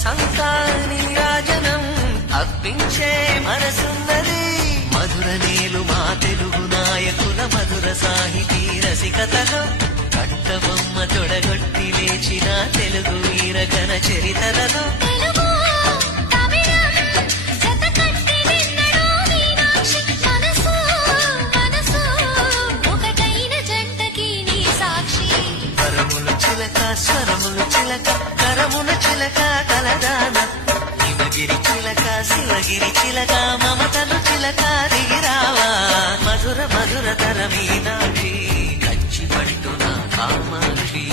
మనసంతా నీరాజనం అర్పించే మనసున్నది మధుర నీలు మా తెలుగు నాయకుల మధుర సాహితీ రసికతలో కట్టబొమ్మ తొడగొట్టి లేచిన తెలుగు వీరగణ చరితలలో స్వరములు చిలక కరమున చిలక కలదాన హిమగిరి చిలక శివగిరి చిలక మమతలు చిలక దిగిరావా మధుర మధుర తర మీనాక్షి కంచి పట్టున కామాక్షి